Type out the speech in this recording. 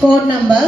Code number.